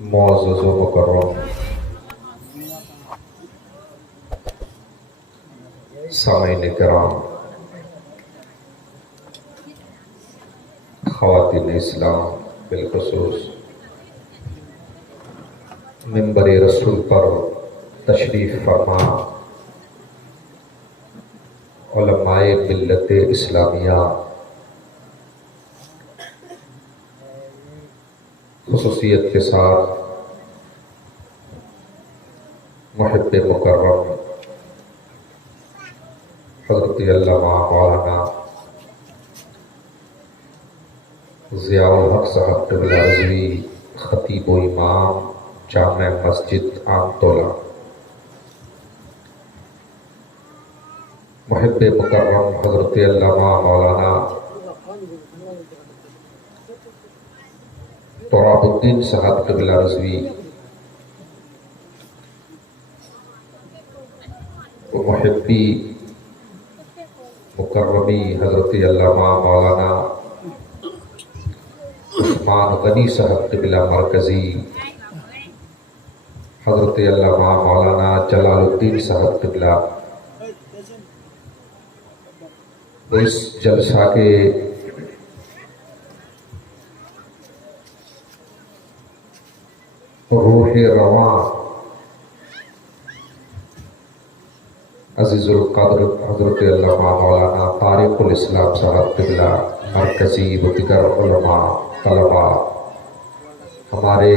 معزز و مکرم سامعین کرام، خواتین اسلام بالخصوص منبر رسول پر تشریف فرما علماء ملت اسلامیہ، خصوصیت کے ساتھ محب مکرم حضرت علامہ مولانا ضیاء الحق صاحب قبلہ رضوی، خطیب و امام جامع مسجد عام طولہ، محب مکرم حضرت علامہ مولانا تراب الدین صاحب قبلہ رضوی، محبی مکرمی حضرت علامہ مولانا عثمان غنی صاحب قبلہ مرکزی، حضرت علامہ مولانا جلال الدین صاحب قبلہ، اس جلسہ کے روح رواں عزیز القدر حضرت علامہ مولانا طارق الاسلام صاحب قبلہ مرکزی و دیگر علماء، طلباء، ہمارے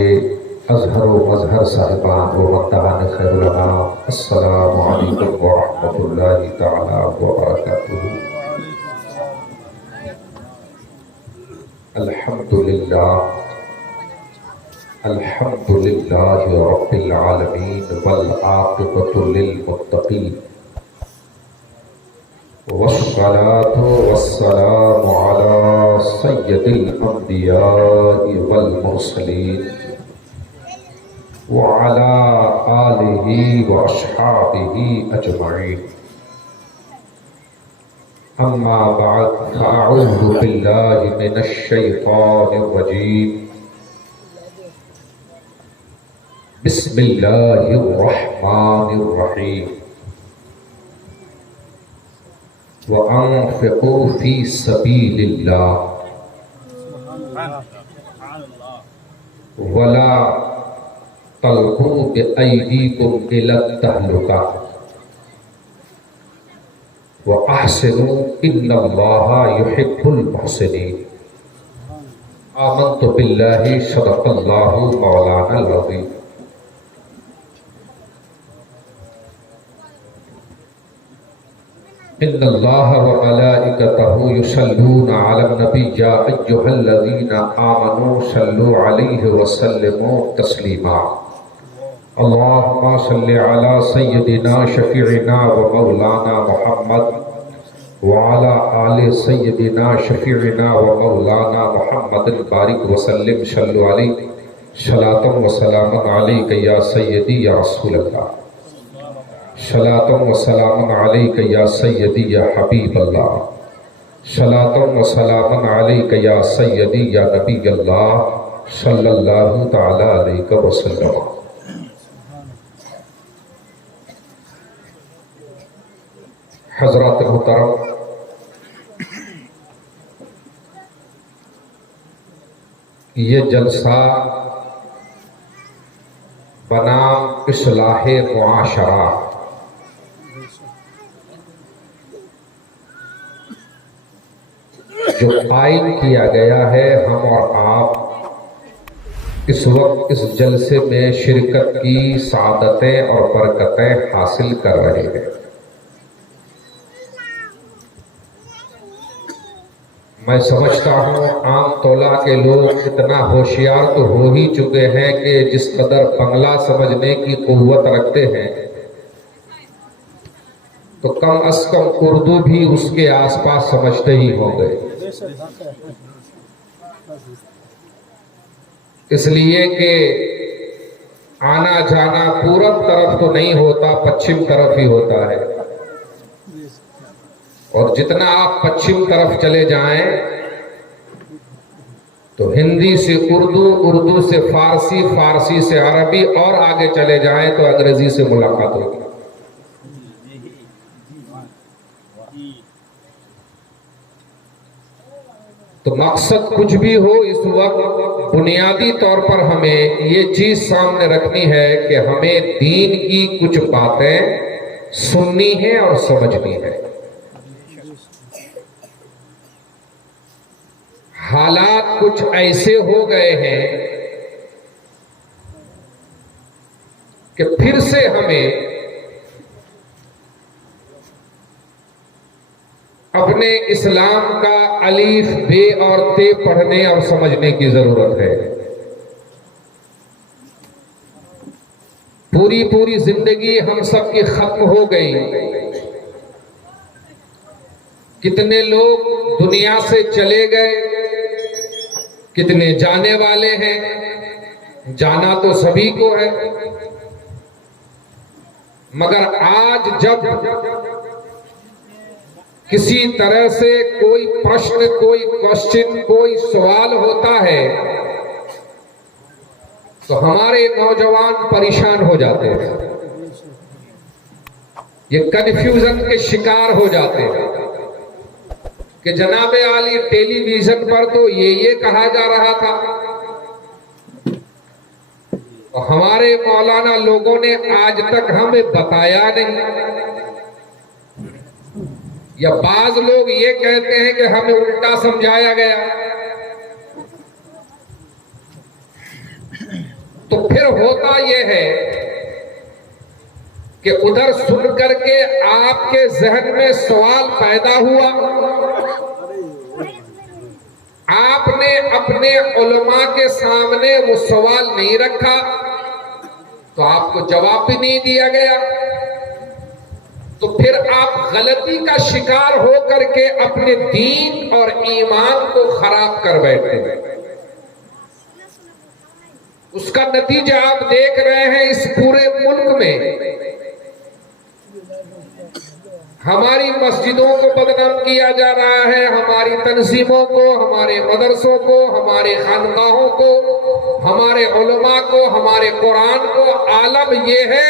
ازہر و مظہر صاحبان و مدعان خیر الانام، السلام علیکم ورحمۃ اللہ تعالی وبرکاتہ۔ الحمد للہ رب العالمین والعاقبۃ للمتقین، والصلاة والسلام على سید الانبیاء والمرسلین وعلى آلہ واصحابہ اجمعین، اما بعد فاعوذ باللہ من الشیطان الرجیم، بسم اللہ الرحمن الرحیم، وَأَنفِقُوا فِي سَبِيلِ اللَّهِ وَلَا تَلْقُوا بِأَيْدِيكُمْ إِلَى التَّهْلُكَةِ وَأَحْسِنُوا إِنَّ اللَّهَ يُحِبُّ الْمُحْسِنِينَ۔ آمنت باللہ صدق اللہ مولانا العظیم۔ ان اللہ وملائکتہ یصلون علی النبی یا ایھا الذین آمنوا صلوا علیہ وسلموا تسلیما۔ اللہم صل علی سیدنا شفیعنا ومولانا محمد وعلی آل سیدنا شفیعنا ومولانا محمد بارک وسلم، صلوا علیہ صلاۃ وسلام علیک یا سیدی یا رسول اللہ، صلاۃ وسلام علیک یا سیدی یا حبیب اللہ، صلاۃ وسلام علیک یا سیدی یا نبی اللہ صلی اللہ تعالی علیہ وسلم۔ حضرات محترم، یہ جلسہ بنام اصلاح معاشرہ جو قائم کیا گیا ہے، ہم اور آپ اس وقت اس جلسے میں شرکت کی سعادتیں اور برکتیں حاصل کر رہے ہیں۔ میں سمجھتا ہوں عام طلباء کے لوگ اتنا ہوشیار تو ہو ہی چکے ہیں کہ جس قدر بنگلہ سمجھنے کی قوت رکھتے ہیں تو کم از کم اردو بھی اس کے آس پاس سمجھتے ہی ہوں گے، اس لیے کہ آنا جانا پورب طرف تو نہیں ہوتا، پچھم طرف ہی ہوتا ہے، اور جتنا آپ پچھم طرف چلے جائیں تو ہندی سے اردو، اردو سے فارسی، فارسی سے عربی، اور آگے چلے جائیں تو انگریزی سے ملاقات ہوگی۔ تو مقصد کچھ بھی ہو، اس وقت بنیادی طور پر ہمیں یہ چیز سامنے رکھنی ہے کہ ہمیں دین کی کچھ باتیں سننی ہے اور سمجھنی ہے۔ حالات کچھ ایسے ہو گئے ہیں کہ پھر سے ہمیں اپنے اسلام کا الف بے اور تے پڑھنے اور سمجھنے کی ضرورت ہے۔ پوری زندگی ہم سب کی ختم ہو گئی۔ کتنے لوگ دنیا سے چلے گئے، کتنے جانے والے ہیں، جانا تو سبھی کو ہے، مگر آج جب کسی طرح سے کوئی پرشن، کوئی کوشچن، کوئی سوال ہوتا ہے تو ہمارے نوجوان پریشان ہو جاتے ہیں، یہ کنفیوژن کے شکار ہو جاتے ہیں کہ جناب عالی ٹیلی ویژن پر تو یہ کہا جا رہا تھا، ہمارے مولانا لوگوں نے آج تک ہمیں بتایا نہیں، یا بعض لوگ یہ کہتے ہیں کہ ہمیں الٹا سمجھایا گیا۔ تو پھر ہوتا یہ ہے کہ ادھر سن کر کے آپ کے ذہن میں سوال پیدا ہوا، آپ نے اپنے علماء کے سامنے وہ سوال نہیں رکھا تو آپ کو جواب بھی نہیں دیا گیا، تو پھر آپ غلطی کا شکار ہو کر کے اپنے دین اور ایمان کو خراب کر بیٹھے ہیں۔ اس کا نتیجہ آپ دیکھ رہے ہیں اس پورے ملک میں، ہماری مسجدوں کو بدنام کیا جا رہا ہے، ہماری تنظیموں کو، ہمارے مدرسوں کو، ہمارے خانقاہوں کو، ہمارے علماء کو، ہمارے قرآن کو۔ عالم یہ ہے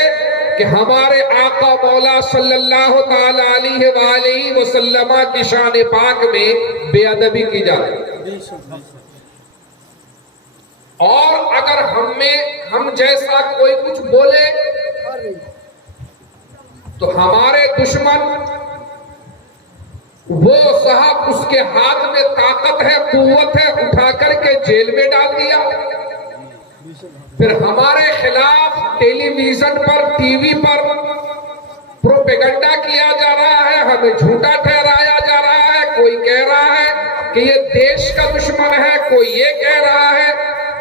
کہ ہمارے آقا مولا صلی اللہ تعالی علیہ وآلہ وسلم کی شان پاک میں بے ادبی کی جا رہی ہے، اور اگر ہم جیسا کوئی کچھ بولے تو ہمارے دشمن وہ صاحب اس کے ہاتھ میں طاقت ہے، قوت ہے، اٹھا کر کے جیل میں ڈال دیا، پھر ہمارے خلاف ٹیلی ویژن پر، ٹی وی پر پروپیگنڈا کیا جا رہا ہے، ہمیں جھوٹا ٹھہرایا جا رہا ہے۔ کوئی کہہ رہا ہے کہ یہ دیش کا دشمن ہے، کوئی یہ کہہ رہا ہے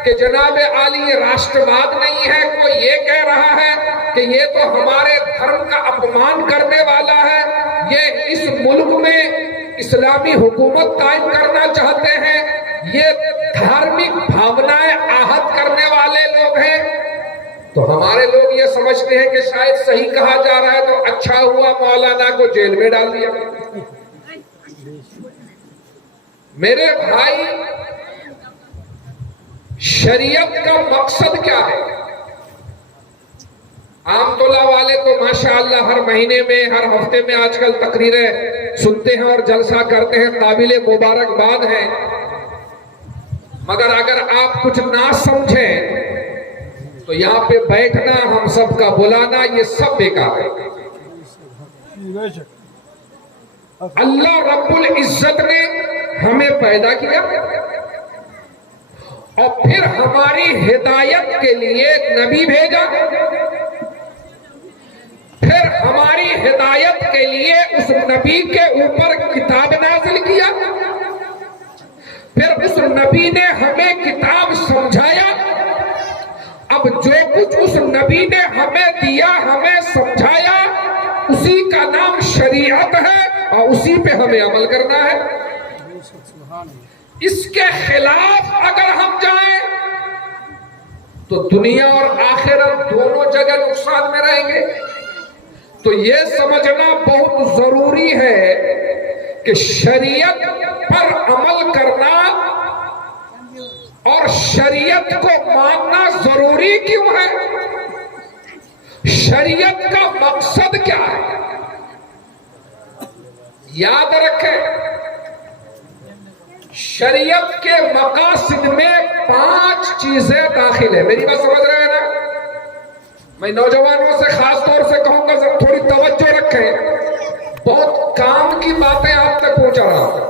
کہ جناب عالی یہ راشٹرواد نہیں ہے، کوئی یہ کہہ رہا ہے کہ یہ تو ہمارے دھرم کا اپمان کرنے والا ہے، یہ اس ملک میں اسلامی حکومت قائم کرنا چاہتے ہیں، یہ دھارمک بھاونائیں آہت کرنے والے لوگ ہیں۔ تو ہمارے لوگ یہ سمجھتے ہیں کہ شاید صحیح کہا جا رہا ہے، تو اچھا ہوا مولانا کو جیل میں ڈال دیا۔ میرے بھائی، شریعت کا مقصد کیا ہے؟ عام طلبہ والے تو ماشاءاللہ ہر مہینے میں، ہر ہفتے میں آج کل تقریریں سنتے ہیں اور جلسہ کرتے ہیں، قابل مبارکباد ہیں، مگر اگر آپ کچھ نہ سمجھیں تو یہاں پہ بیٹھنا، ہم سب کا بلانا، یہ سب بیکار ہے۔ اللہ رب العزت نے ہمیں پیدا کیا اور پھر ہماری ہدایت کے لیے نبی بھیجا، پھر ہماری ہدایت کے لیے اس نبی کے اوپر کتاب نازل کیا، پھر اس نبی نے ہمیں کتاب سمجھایا۔ اب جو کچھ اس نبی نے ہمیں دیا، ہمیں سمجھایا، اسی کا نام شریعت ہے اور اسی پہ ہمیں عمل کرنا ہے۔ اس کے خلاف اگر ہم جائیں تو دنیا اور آخرت دونوں جگہ نقصان میں رہیں گے۔ تو یہ سمجھنا بہت ضروری ہے کہ شریعت پر عمل کرنا اور شریعت کو ماننا ضروری کیوں ہے؟ شریعت کا مقصد کیا ہے؟ یاد رکھیں، شریعت کے مقاصد میں 5 چیزیں داخل ہیں. میری بات سمجھ رہے ہیں نا؟ میں نوجوانوں سے خاص طور سے کہوں گا ذرا تھوڑی توجہ رکھیں، بہت کام کی باتیں آپ تک پہنچا رہا ہوں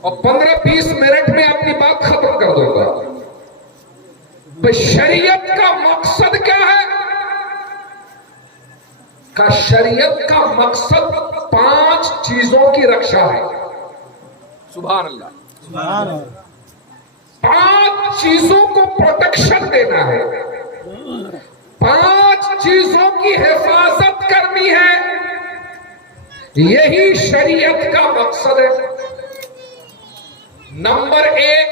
اور 15-20 منٹ میں اپنی بات ختم کر دوں گا. شریعت کا مقصد کیا ہے؟ شریعت کا مقصد 5 چیزوں کی رکشا ہے. سبحان اللہ. 5 چیزوں کو پروٹیکشن دینا ہے، 5 چیزوں کی حفاظت کرنی ہے. یہی شریعت کا مقصد ہے. نمبر 1،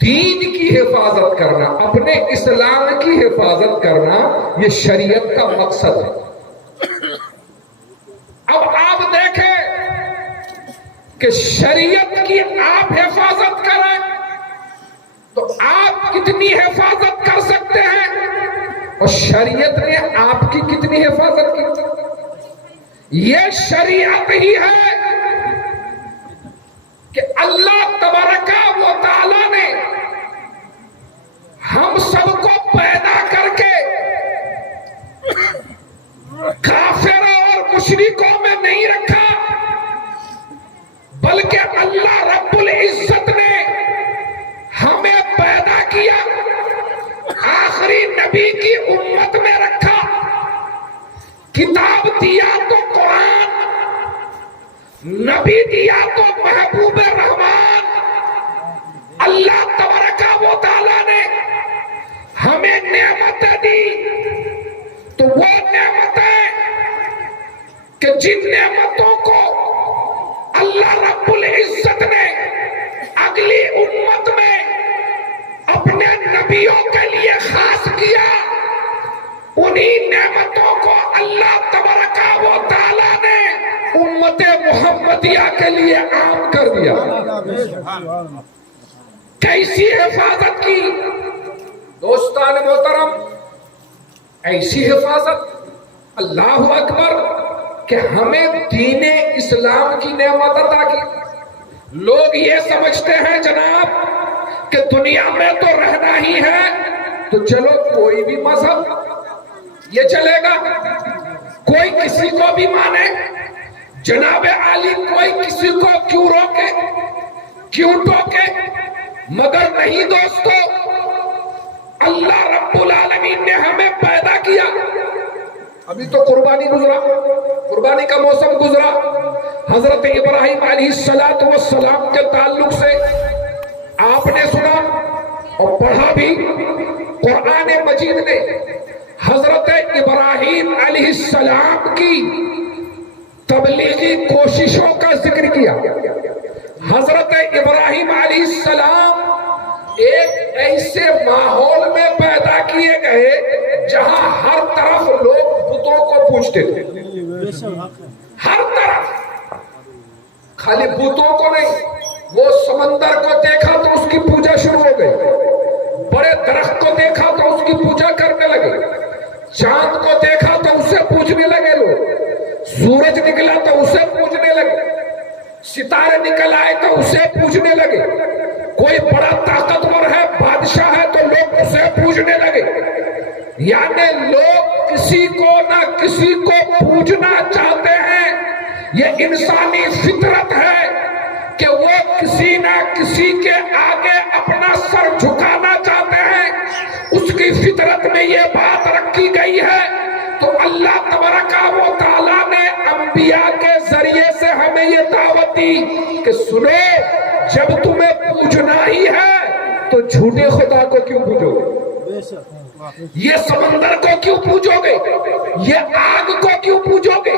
دین کی حفاظت کرنا، اپنے اسلام کی حفاظت کرنا، یہ شریعت کا مقصد ہے. اب آپ دیکھیں کہ شریعت کی آپ حفاظت کریں تو آپ کتنی تبارک و تعالی نے امت محمدیہ کے لیے عام کر دیا. کیسی حفاظت کی دوستان محترم؟ ایسی حفاظت، اللہ اکبر، کہ ہمیں دین اسلام کی نعمت عطا کی. لوگ یہ سمجھتے ہیں جناب کہ دنیا میں تو رہنا ہی ہے تو چلو کوئی بھی مذہب یہ چلے گا، کوئی کسی کو بھی مانے، جناب عالی کوئی کسی کو کیوں روکے، کیوں ٹوکے. مگر نہیں دوستو، اللہ رب العالمین نے ہمیں پیدا کیا. ابھی تو قربانی گزرا، قربانی کا موسم گزرا. حضرت ابراہیم علیہ السلام کے تعلق سے آپ نے سنا اور پڑھا بھی. قرآن مجید نے حضرت ابراہیم علیہ السلام کی تبلیغی کوششوں کا ذکر کیا. حضرت ابراہیم علیہ السلام ایک ایسے ماحول میں پیدا کیے گئے جہاں ہر طرف لوگ بتوں کو پوجتے تھے. ہر طرف، خالی بتوں کو نہیں. وہ سمندر کو دیکھا تو اس کی پوجا شروع ہو گئی، بڑے درخت کو دیکھا تو اس کی پوجا کرنے لگے، چاند کو دیکھا تو اسے پوجنے لگے لوگ، سورج نکلا تو اسے پوجنے لگے، ستارے نکل آئے تو اسے پوجنے لگے. کوئی بڑا طاقتور ہے، بادشاہ ہے تو لوگ اسے پوجنے لگے. یعنی لوگ کسی کو نہ کسی کو پوجنا چاہتے ہیں. یہ انسانی فطرت ہے کہ وہ کسی نہ کسی کے آگے اپنا سر جھکانا چاہتے ہیں. اس کی فطرت میں یہ بات رکھی گئی ہے. تو اللہ تبارک و تعالی نے انبیاء کے ذریعے سے ہمیں یہ دعوت دی کہ سنو، جب تمہیں پوجنا ہی ہے تو جھوٹے خدا کو کیوں پوجو گے؟ یہ سمندر کو کیوں پوجو گے؟ یہ آگ کو کیوں پوجو گے؟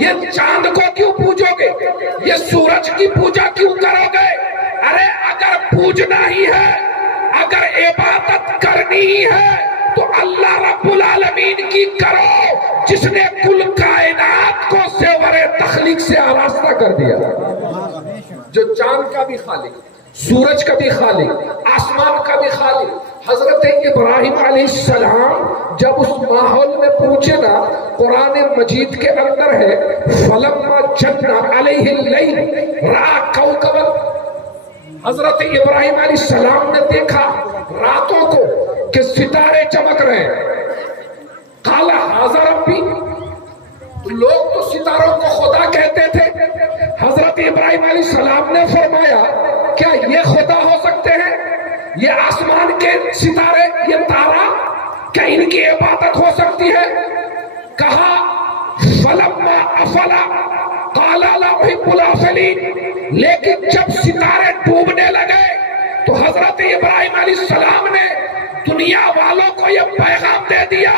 یہ چاند کو کیوں پوجو گے؟ یہ سورج کی پوجا کیوں کرو گے؟ ارے اگر پوجنا ہی ہے، اگر عبادت کرنی ہی ہے تو اللہ رب العالمین کی کرو، جس نے کل کائنات کو زیور تخلیق سے آراستہ کر دیا، جو چاند کا بھی خالق، سورج کا بھی خالق، آسمان کا بھی خالق۔ حضرت ابراہیم علیہ السلام جب اس ماحول میں پہنچے نا، قرآن مجید کے اندر ہے فلما جن علیہ اللیل رأى کوکبا، حضرت ابراہیم علیہ السلام نے دیکھا راتوں کو کہ ستارے چمک رہے ہیں۔ قال ھذا ربی، لوگ تو ستاروں کو خدا کہتے تھے، حضرت ابراہیم علیہ السلام نے فرمایا کیا یہ خدا ہو سکتے ہیں؟ یہ آسمان کے ستارے، یہ تارا، کیا ان کی عبادت ہو سکتی ہے؟ کہا فلما افلا قال لا احب الافلین، لیکن جب ستارے ڈوبنے لگے تو حضرت ابراہیم علیہ السلام نے دنیا والوں کو یہ پیغام دے دیا،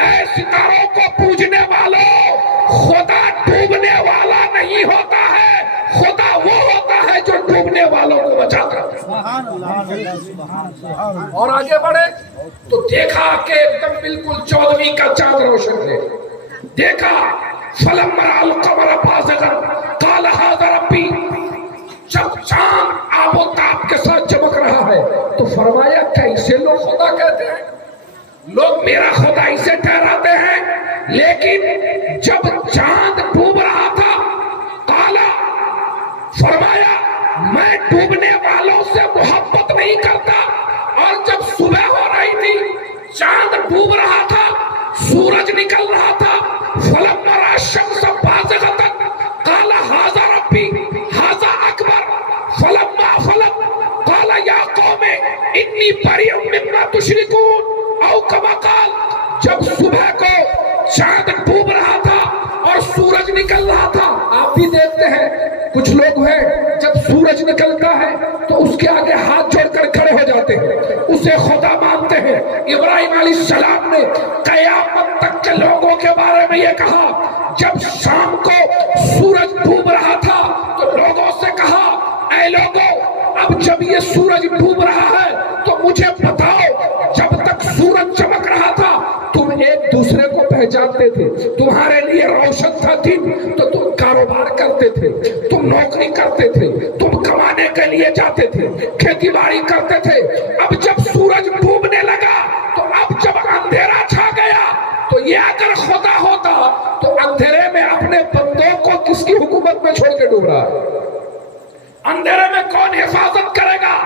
اے ستاروں کو پوجنے والوں، خدا ڈوبنے والا نہیں ہوتا ہے، خدا وہ ہوتا ہے جو ڈوبنے والوں کو بچاتا ہے۔ اور آگے بڑھے تو دیکھا کہ ایک دم بالکل 14ویں کا چاند روشن ہے۔ دیکھا فلما رأى القمر بازغا قال ھذا ربی، جب چاند آب و تاب کے ساتھ چمک رہا ہے تو فرمایا کیا اسے لوگ خدا کہتے ہیں؟ لوگ میرا خدا اسے ٹھہراتے ہیں، لیکن جب چاند ڈوب رہا تھا کالا، فرمایا میں ڈوبنے والوں سے محبت نہیں کرتا۔ اور جب صبح ہو رہی تھی، چاند ڈوب رہا تھا، سورج نکل رہا تھا، فلما رأى الشمس بازغة قال ھذا ربی ھذا اکبر، فلما افلت قال یا قوم انی بریء مما تشرکون، او کما قال، جب صبح کو چاند ڈوب رہا تھا اور سورج نکل رہا تھا، آپ بھی دیکھتے ہیں کچھ لوگ ہیں جب سورج نکلتا ہے تو اس کے آگے ہاتھ جوڑ کر کھڑے ہو جاتے ہیں، اسے خدا مانتے ہیں۔ ابراہیم علیہ السلام نے قیامت تک کے لوگوں کے بارے میں یہ کہا، جب شام کو سورج ڈوب رہا تھا تو لوگوں سے کہا اے لوگوں، اب جب یہ سورج ڈوب رہا ہے تو مجھے بتاؤ، جب تک سورج چمک رہا تھا تم ایک دوسرے کو پہچانتے تھے، تمہارے لیے روشن تھا دن تو تم کاروبار کرتے تھے، تم نوکری کرتے تھے، تم کمانے کے لیے جاتے تھے، کھیتی باڑی کرتے تھے۔ اب جب سورج ڈوبنے لگا تو اب جب اندھیرا چھا گیا تو یہ اگر خدا ہوتا تو اندھیرے میں اپنے بندوں کو کس کی حکومت میں چھوڑ کے ڈوب رہا ہے؟ اندھیرے میں کون حفاظت کرے گا؟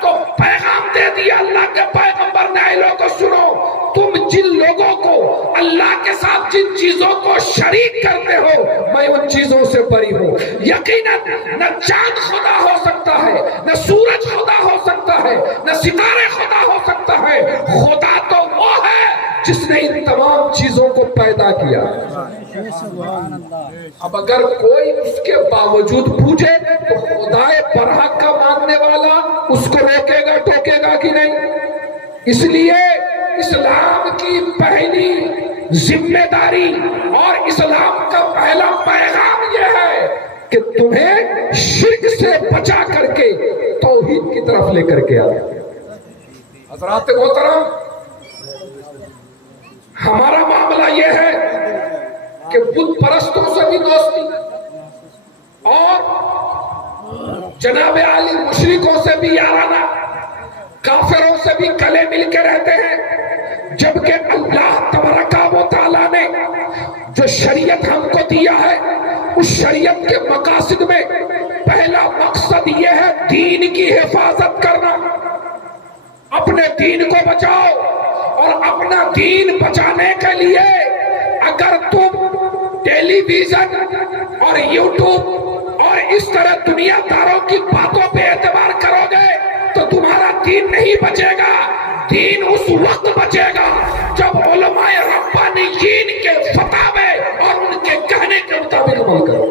تو پیغام دے دیا اللہ کے پیغمبر نے، اے لوگوں سنو، تم جن لوگوں کو اللہ کے ساتھ جن چیزوں کو شریک کرتے ہو میں ان چیزوں سے بری ہوں۔ یقیناً نہ چاند خدا ہو سکتا ہے، نہ سورج خدا ہو سکتا ہے، نہ ستارے خدا ہو سکتا ہے، خدا تو وہ ہے جس نے ان تمام چیزوں کو پیدا کیا۔ اب اگر کوئی اس کے باوجود پوچھے تو خدائے برحق کا ماننے والا اس کو روکے گا ٹوکے گا کہ نہیں؟ اس لیے اسلام کی پہلی ذمہ داری اور اسلام کا پہلا پیغام یہ ہے کہ تمہیں شرک سے بچا کر کے توحید کی طرف لے کر کے آئے۔ حضرات محترم، ہمارا معاملہ یہ ہے کہ بت پرستوں سے بھی دوستی اور جناب عالی مشرکوں سے بھی یارانہ، کافروں سے بھی گلے مل کے رہتے ہیں، جبکہ اللہ تبارک و تعالیٰ نے جو شریعت ہم کو دیا ہے اس شریعت کے مقاصد میں پہلا مقصد یہ ہے دین کی حفاظت کرنا۔ اپنے دین کو بچاؤ، اور اپنا دین بچانے کے لیے اگر تم ٹیلی ویژن اور یوٹیوب اور اس طرح دنیا داروں کی باتوں پہ اعتبار کرو گے تو تمہارا دین نہیں بچے گا۔ دین اس وقت بچے گا جب علماء ربانیین کے فتاوے اور ان کے کہنے کے مطابق عمل کرو۔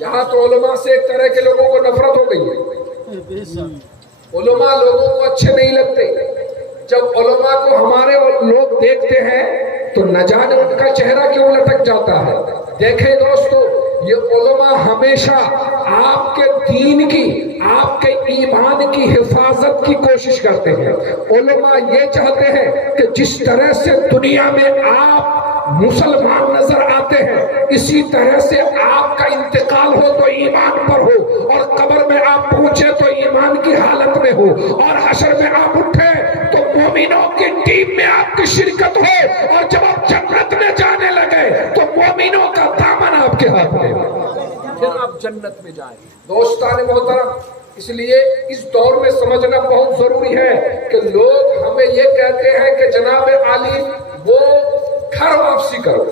یہاں تو علماء سے ایک طرح کے لوگوں کو نفرت ہو گئی ہے، علماء لوگوں کو اچھے نہیں لگتے۔ جب علماء کو ہمارے لوگ دیکھتے ہیں تو نہ جانے ان کا چہرہ کیوں لٹک جاتا ہے۔ دیکھیں دوستو، یہ علماء ہمیشہ آپ کے دین کی، آپ کے ایمان کی حفاظت کی کوشش کرتے ہیں۔ علماء یہ چاہتے ہیں کہ جس طرح سے دنیا میں آپ مسلمان نظر آتے ہیں اسی طرح سے آپ کا انتقال ہو تو ایمان پر ہو، اور قبر میں آپ پہنچے تو ایمان کی حالت میں ہو، اور حشر میں آپ اٹھے تو مومنوں کی ٹیم میں آپ کی شرکت ہو، اور جب آپ جنت میں جانے لگے تو مومنوں کا دامن آپ کے ہاتھ میں ہو، پھر آپ جنت میں جائیں۔ دوستان محترم، اس لیے اس دور میں سمجھنا بہت ضروری ہے کہ لوگ ہمیں یہ کہتے ہیں کہ جناب عالی وہ گھر واپسی کرو۔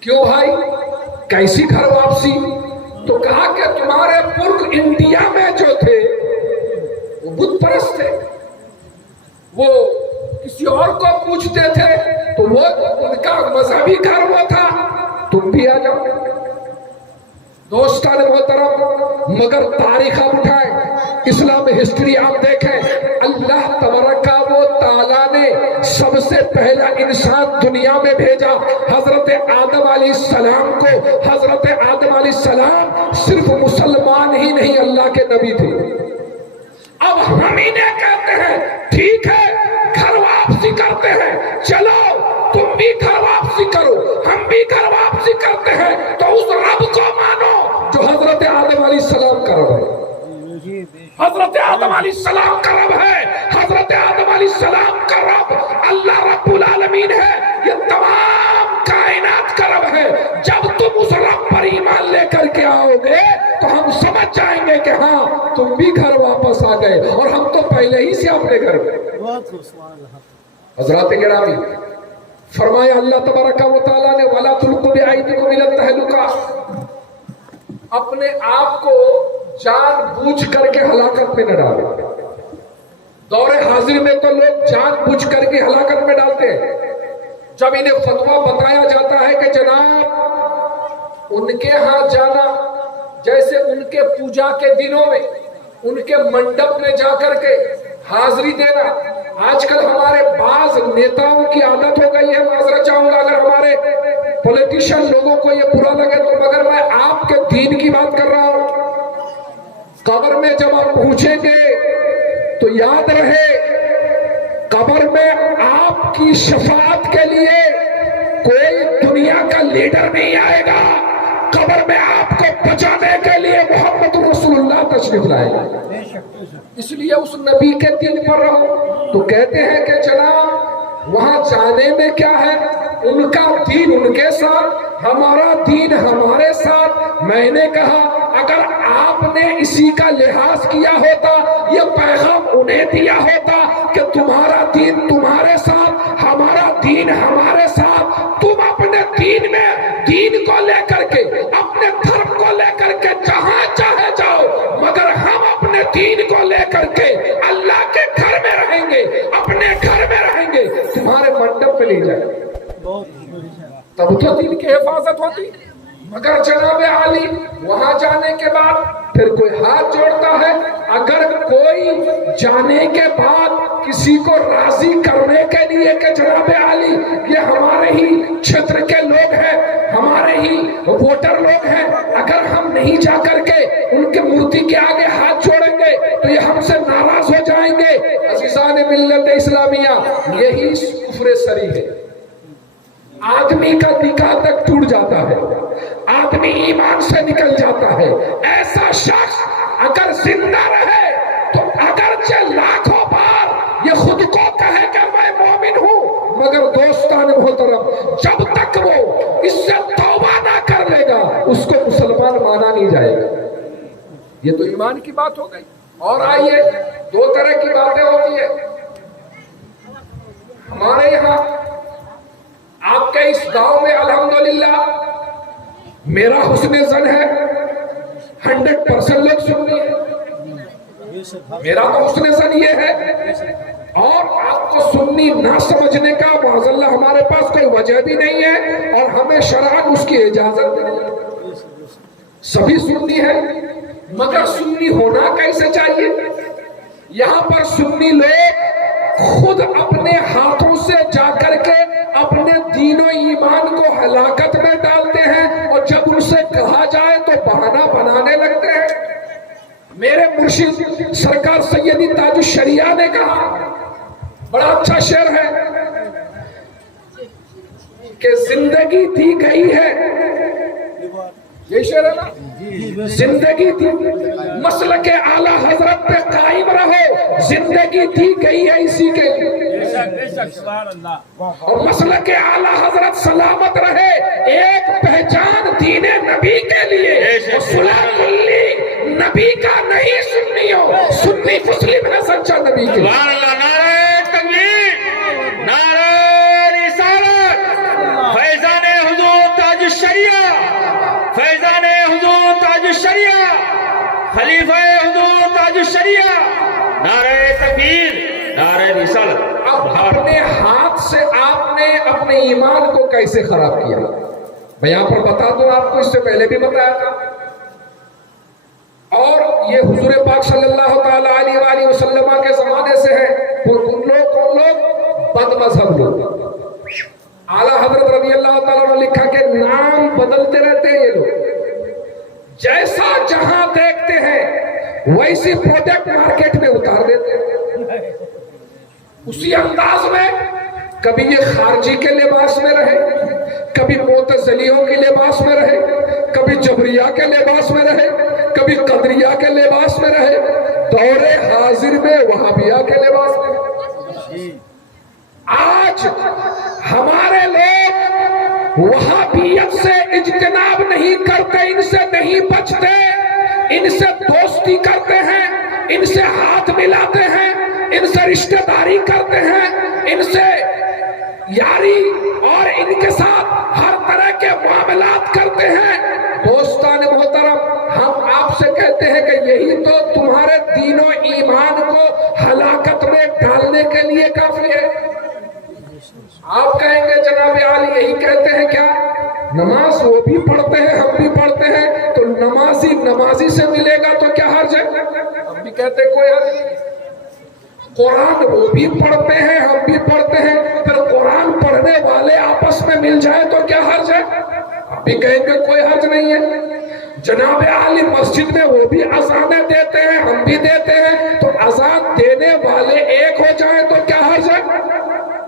کیوں بھائی؟ کیسی گھر واپسی؟ تو کہا کہ تمہارے پرک انڈیا میں جو تھے وہ بت پرست تھے، وہ کسی اور کو پوچھتے تھے، تو وہ ان کا مذہبی گھر وہ تھا، تم بھی آ جاؤ۔ دوستان محترم، مگر تاریخ آپ اٹھائیں، اسلام ہسٹری آپ دیکھیں، اللہ تبارک و تعالیٰ نے سب سے پہلا انسان دنیا میں بھیجا حضرت آدم علیہ السلام کو۔ حضرت آدم علیہ السلام صرف مسلمان ہی نہیں، اللہ کے نبی تھے۔ اب ہم انہیں کہتے ہیں ٹھیک ہے گھر واپسی کرتے ہیں، چلو تم بھی گھر واپسی کرو، ہم بھی گھر واپسی کرتے ہیں، تو اس رب کو مانو جو حضرت آدم علیہ السلام کا رب ہے۔ حضرت آدم علیہ السلام کا رب ہے، حضرت آدم علیہ السلام کا رب اللہ رب العالمین ہے، یہ تمام کائنات کا رب ہے۔ جب تم اس رب پر ایمان لے کر کے آؤ گے تو ہم سمجھ جائیں گے کہ ہاں تم بھی گھر واپس آ گئے، اور ہم تو پہلے ہی سے اپنے گھر گئے۔ حضرات گرامی، فرمایا اللہ تبارک و تعالیٰ نے وَلَا تُلْقُوا بِأَيْدِيكُمْ إِلَى التَّهْلُكَةِ، اپنے آپ کو جان بوجھ کر کے ہلاکت میں نہ ڈالیں۔ دور حاضر میں تو لوگ جان بوجھ کر کے ہلاکت میں ڈالتے ہیں۔ جب انہیں فتویٰ بتایا جاتا ہے کہ جناب ان کے ہاں جانا، جیسے ان کے پوجا کے دنوں میں ان کے منڈپ میں جا کر کے حاضری دینا، آج کل ہمارے بعض نیتاؤں کی عادت ہو گئی ہے، معذرت چاہوں گا اگر ہمارے پولیٹیشن لوگوں کو یہ برا لگے تو، مگر میں آپ کے دین کی بات کر رہا ہوں۔ قبر میں جب آپ پہنچیں گے تو یاد رہے قبر میں آپ کی شفاعت کے لیے کوئی دنیا کا لیڈر نہیں آئے گا، قبر میں آپ کو بچانے کے لیے محمد رسول اللہ تشریف لائے گا۔ اس لیے اس نبی کے دین پر رہو۔ تو کہتے ہیں کہ جناب وہاں جانے میں کیا ہے، ان کا دین ان کے ساتھ، ہمارا دین ہمارے ساتھ۔ میں نے کہا اگر آپ نے اسی کا لحاظ کیا ہوتا، یہ پیغام انہیں دیا ہوتا کہ تمہارا دین تمہارے ساتھ، ہمارا دین ہمارے ساتھ، تم اپنے دین میں دین کو لے کر کے، اپنے دھرم کو لے کر کے جہاں چاہے جاؤ، مگر ہم اپنے دین کو لے کر کے اللہ کے گھر میں رہیں گے، اپنے گھر میں رہیں گے، تمہارے منڈپ پہ لے جائیں گے، تب تو دین کی حفاظت ہوتی۔ مگر جناب عالی وہاں جانے کے بعد پھر کوئی ہاتھ جوڑتا ہے، اگر کوئی جانے کے بعد کسی کو راضی کرنے کے لیے کہ جناب عالی یہ ہمارے ہی چھتر کے لوگ ہیں، ہمارے ہی ووٹر لوگ ہیں، اگر ہم نہیں جا کر کے ان کے مورتی کے آگے ہاتھ جوڑیں گے تو یہ ہم سے ناراض ہو جائیں گے۔ عزیزان ملت اسلامیہ، یہی کفر سری ہے۔ آدمی کا نکاح تک ٹوٹ جاتا ہے، آدمی ایمان سے نکل جاتا ہے۔ ایسا شخص اگر زندہ رہے تو اگرچہ لاکھوں بار یہ خود کو کہے کہ میں مومن ہوں، مگر دوستان محترم جب تک وہ اس سے توبہ نہ کر لے گا اس کو مسلمان مانا نہیں جائے گا۔ یہ تو ایمان کی بات ہو گئی۔ اور آئیے، دو طرح کی باتیں ہوتی ہیں ہمارے یہاں۔ آپ کے اس گاؤں میں الحمدللہ میرا حسن ظن ہے 100% لوگ سننی ہے، میرا تو حسن ظن یہ ہے، اور آپ کو سننی نہ سمجھنے کا معاذاللہ ہمارے پاس کوئی وجہ بھی نہیں ہے، اور ہمیں شرعاً اس کی اجازت نہیں ہے۔ سبھی سننی ہے، مگر سننی ہونا کیسے چاہیے؟ یہاں پر سننی لوگ خود اپنے ہاتھوں سے جا کر کے اپنے دین و ایمان کو ہلاکت میں ڈالتے ہیں، اور جب ان سے کہا جائے تو بہانہ بنانے لگتے ہیں۔ میرے مرشد سرکار سیدی تاج الشریعہ نے کہا، بڑا اچھا شعر ہے کہ زندگی دی گئی ہے یہی شعر ہے نا. زندگی دی مسلک اعلیٰ حضرت پہ قائم رہو، زندگی دی گئی ہے اسی کے لیے، اور مسلک اعلیٰ حضرت سلامت رہے ایک پہچان دین نبی کے لیے. صلح کلی نبی کا نہیں سنی ہو، سنی مسلم ہے سچا نبی کے. نعرہ تکبیر، نعرہ رسالت، فیضان حضور تاج الشریعہ، فیضان حضور تاج الشریعہ، خلیفہ حضور تاج الشریعہ، نعرہ تکبیر، نعرہ رسالت. اب اپنے ہاتھ سے آپ نے اپنے ایمان کو کیسے خراب کیا؟ میں یہاں پر بتا دوں، آپ کو اس سے پہلے بھی بتایا تھا. اور یہ حضور پاک صلی اللہ تعالی علیہ وآلہ وسلم کے زمانے سے ہے. کون لوگ بد مذہب لوگ. اعلیٰ حضرت رضی اللہ تعالیٰ نے لکھا کہ نام بدلتے رہتے ہیں یہ لوگ، جیسا جہاں دیکھتے ہیں ویسی پروڈکٹ مارکیٹ میں اتار دیتے ہیں اسی انداز میں. کبھی یہ خارجی کے لباس میں رہے، کبھی معتزلیوں کے لباس میں رہے، کبھی جبریہ کے لباس میں رہے، کبھی قدریہ کے لباس میں رہے، دور حاضر میں وہابیہ کے لباس میں رہے. آج ہمارے لوگ وہابیت سے اجتناب نہیں کرتے، ان سے نہیں بچتے، ان سے دوستی کرتے ہیں، ان سے ہاتھ ملاتے ہیں، ان سے رشتہ داری کرتے ہیں، ان سے یاری اور ان کے ساتھ ہر طرح کے معاملات کرتے ہیں. دوستان محترم، ہم آپ سے کہتے ہیں کہ یہی تو تمہارے دین و ایمان کو ہلاکت میں ڈالنے کے لیے کافی ہے. آپ کہیں گے جناب عالی یہی کہتے ہیں کیا؟ نماز وہ بھی پڑھتے ہیں ہم بھی پڑھتے ہیں، تو نمازی سے ملے گا تو کیا حرج ہے؟ ہم بھی کہتے ہیں کوئی حرج نہیں. قرآن وہ بھی پڑھتے ہیں ہم بھی پڑھتے ہیں، پھر قرآن پڑھنے والے آپس میں مل جائے تو کیا حرج ہے؟ ہم بھی کہیں گے کوئی حرج نہیں ہے. جناب عالی مسجد میں وہ بھی اذانیں دیتے ہیں ہم بھی دیتے ہیں، تو اذان دینے والے ایک ہو جائیں تو کیا حرج ہے؟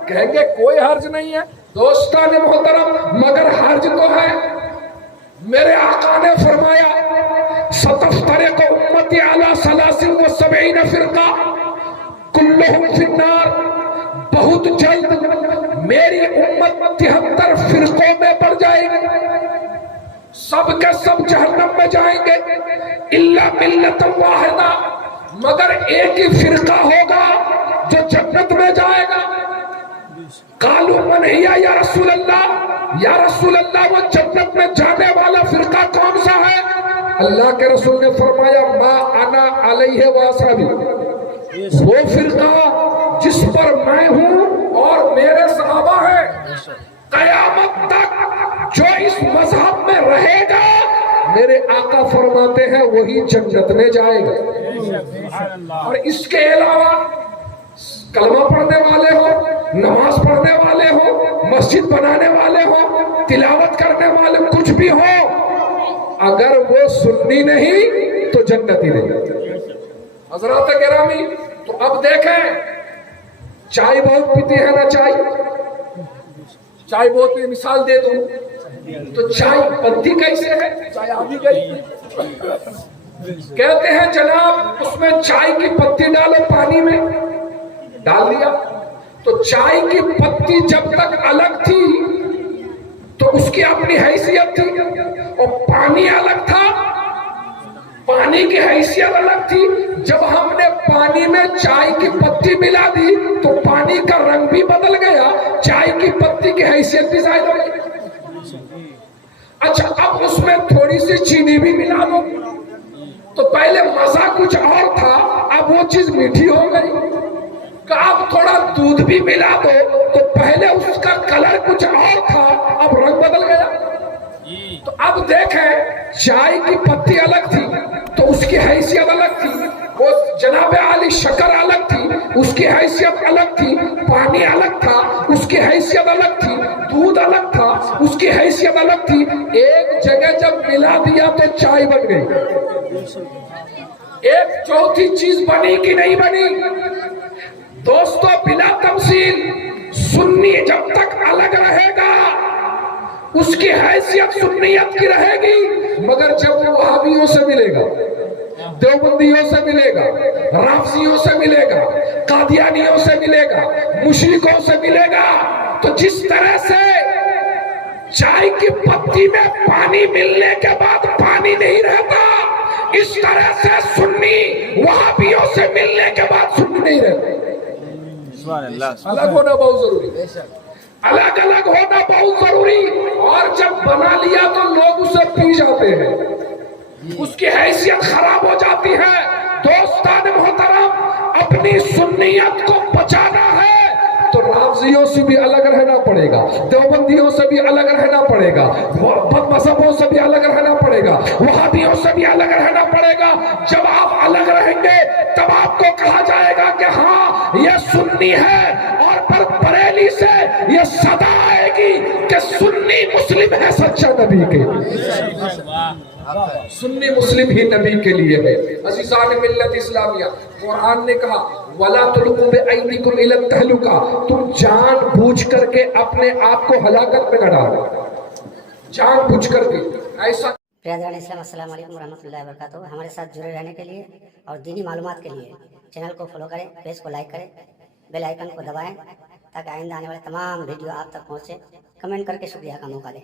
کہیں گے کوئی حرج نہیں ہے. دوستان محترم، مگر حرج تو ہے. میرے آقا نے فرمایا ستفترق امتی علی 73 فرقہ کلہم فی النار، بہت جلد میری امت 73 فرقوں میں بڑھ جائے گی، سب کے سب جہنم میں جائیں گے، الا ملت واحدہ، مگر ایک ہی فرقہ ہوگا جو جنت میں جائے گا. قالوا من ہی یا رسول اللہ، یا رسول اللہ وہ جنت میں جانے والا فرقہ کون سا ہے؟ اللہ کے رسول نے فرمایا ما انا علیہ واصحابی، وہ فرقہ جس پر میں ہوں اور میرے صحابہ ہیں. قیامت تک جو اس مذہب میں رہے گا میرے آقا فرماتے ہیں وہی جنت میں جائے گا. اور اس کے علاوہ کلمہ پڑھنے والے ہو، نماز پڑھنے والے ہو، مسجد بنانے والے ہو، تلاوت کرنے والے کچھ بھی ہو، اگر وہ سنی نہیں تو جنتی نہیں. حضرات گرامی، تو اب دیکھیں چائے بہت پیتے ہیں نا، چائے بہت پی، مثال دے دوں تو چائے پتی کیسے ہے؟ چائے آدھی گئی، کہتے ہیں جناب اس میں چائے کی پتی ڈالو، پانی میں ڈال دیا تو چائے کی پتی جب تک الگ تھی تو اس کی اپنی حیثیت تھی، اور پانی الگ تھا، پانی کی حیثیت الگ تھی. جب ہم نے پانی میں چائے کی پتی ملا دی تو پانی کا رنگ بھی بدل گیا، چائے کی پتی کی حیثیت بھی ظاہر ہو گئی. اچھا اب اس میں تھوڑی سی چینی بھی ملا دو تو پہلے مزہ کچھ اور تھا، اب وہ چیز میٹھی ہو گئی. کہ اب تھوڑا دودھ بھی ملا دو تو پہلے اس کا کلر کچھ اور تھا، اب رنگ بدل گیا. تو اب دیکھیں چائے کی پتی الگ تھی تو اس کی حیثیت الگ تھی، وہ جناب عالی شکر الگ تھی اس کی حیثیت الگ تھی، پانی الگ تھا اس کی حیثیت الگ تھی، دودھ الگ تھا اس کی حیثیت الگ تھی. ایک جگہ جب ملا دیا تو چائے بن گئی. ایک چوتھی چیز بنی کہ نہیں بنی؟ دوستو بلا تمثیل، سنی جب تک الگ رہے گا اس کی حیثیت سنیت کی رہے گی، مگر جب وہ وہابیوں سے ملے گا، دیوبندیوں سے ملے گا، رافضیوں سے ملے گا، قادیانیوں سے ملے گا، مشرکوں سے ملے گا، تو جس طرح سے چائے کی پتی میں پانی ملنے کے بعد پانی نہیں رہتا، اس طرح سے سنی وہابیوں سے ملنے کے بعد سنی نہیں رہتا۔ الگ ہونا بہت ضروری، الگ الگ ہونا بہت ضروری، اور جب بنا لیا تو لوگ اسے پی جاتے ہیں، اس کی حیثیت خراب ہو جاتی ہے۔ دوستان محترم، اپنی سنیت کو بچانا ہے تو رافضیوں سے بھی الگ رہنا پڑے گا، دیوبندیوں سے بھی الگ رہنا پڑے گا، بد مذہبوں سے بھی الگ رہنا پڑے گا، وہابیوں سے بھی الگ رہنا پڑے گا۔ جب آپ الگ رہیں گے تب آپ کو کہا جائے گا کہ ہاں یہ سنی ہے، اور پر بریلی سے یہ صدا آئے گی کہ سنی مسلم ہے سچا نبی کے، سنی مسلم ہی نبی کے لیے ہے۔ عزیزان ملت اسلامیہ، قرآن نے کہا وَلَا تُلْقُوا بِأَيْدِيكُمْ إِلَى التَّهْلُكَةِ، تم جان بوجھ کر کے اپنے آپ کو ہلاکت میں نہ ڈالو، جان بوجھ کر کے ایسا۔ برادران اسلام، السلام علیکم ورحمۃ اللہ وبرکاتہ۔ ہمارے ساتھ جڑے رہنے کے لیے اور دینی معلومات کے لیے چینل کو فالو کریں، پیج کو لائک کریں، بیل آئیکن کو دبائیں تاکہ آئندہ آنے والے تمام ویڈیو آپ تک پہنچے۔ کمنٹ کر کے شکریہ کا موقع دیں۔